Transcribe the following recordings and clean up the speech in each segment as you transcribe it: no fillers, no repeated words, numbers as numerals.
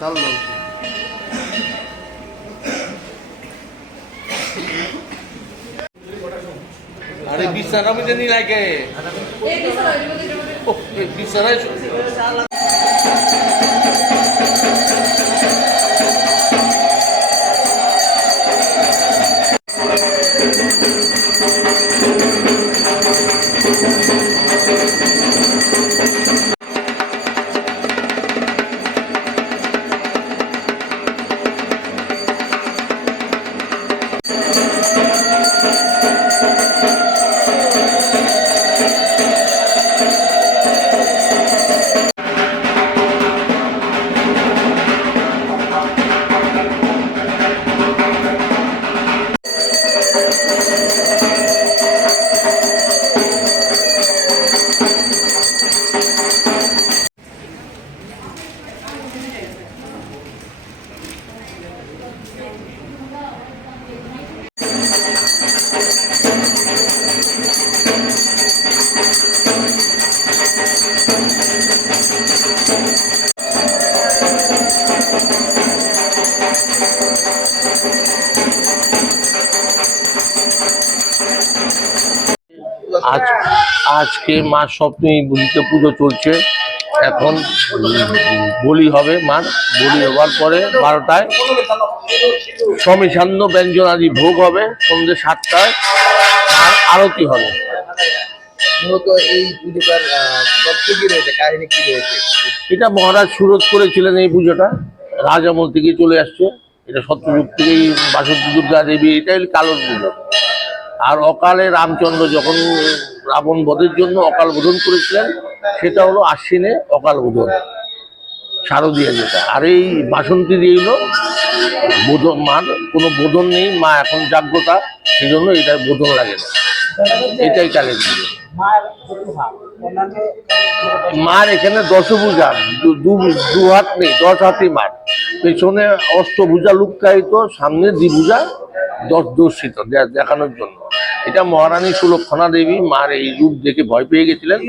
চাল দাও अरे बिसरा म्हणजे नाही लागे बिसरा আজকে মা সপ্তমী বুলিতে পুজো চলছে। এখন বলি হবে মার, বলি হওয়ার পরে 12টায় সমিসান্ন ব্যঞ্জনাদি ভোগ হবে, সন্ধ্যে 7টায় আর আরতি হবে। এই পুজোটার তথ্য কি রয়েছে, কাহিনী কি রয়েছে? এটা মহারাজ সুরত করেছিলেন, এই পুজোটা রাজামল থেকে চলে আসছে। এটা সত্যযুগ থেকেই বাসন্তী দুর্গা দেবী, এটাই কালোর পুজো। আর অকালে রামচন্দ্র যখন রাবণ বধের জন্য অকাল বোধন করেছিলেন, সেটা হলো আশ্বিনে অকাল বোধন, শারদীয়া যেটা। আর এই বাসন্তী দিয়ে হলো বোধন, মার কোনো বোধন নেই, মা এখন জাগ্রতা, সেই জন্য এটা বোধন লাগে না, এটাই কালের পুজো। মার এখানে দশভুজা, দু হাত নেই, 10 হাতই মার। পেছনে অষ্টভুজা লুক্কায়িত, সামনে দ্বিভুজা দর্শিত দেখানোর জন্য। এটা মহারানী সুলক্ষণা দেবী মার এই রূপ দেখে ভয় পেয়ে গেছিলেন,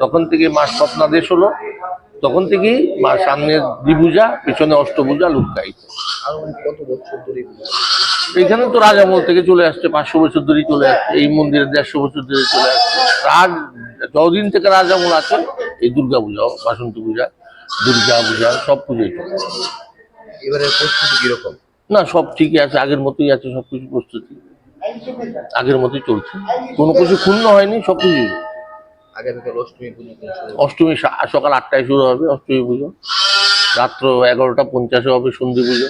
তখন থেকে মার স্বপ্নাদেশ হলো, তখন থেকেই মার সামনে দ্বিভুজা, পেছনে অষ্টভুজা লুক্কায়িত। এখানে তো রাজামহল থেকে চলে আসছে, 500 বছর ধরেই চলে আসছে, এই মন্দিরে 150 বছর ধরে চলে আসছে। রাজ যতদিন থেকে রাজামহল আছে, এই দুর্গা পূজা, বাসন্তী পূজা, দুর্গা পূজা সব পুজোই চলে। এবারের প্রস্তুতি কিরকম? না, সব ঠিকই আছে, আগের মতোই আছে, সবকিছু প্রস্তুতি আগের মতোই চলছে, কোনো কিছু ক্ষুণ্ণ হয়নি, সবকিছু। আগামীকাল অষ্টমী পুজো থেকে শুরু। অষ্টমী সকাল 8টায় শুরু হবে অষ্টমী পুজো, রাত্র 11টা 50-এ হবে সন্ধি পুজো।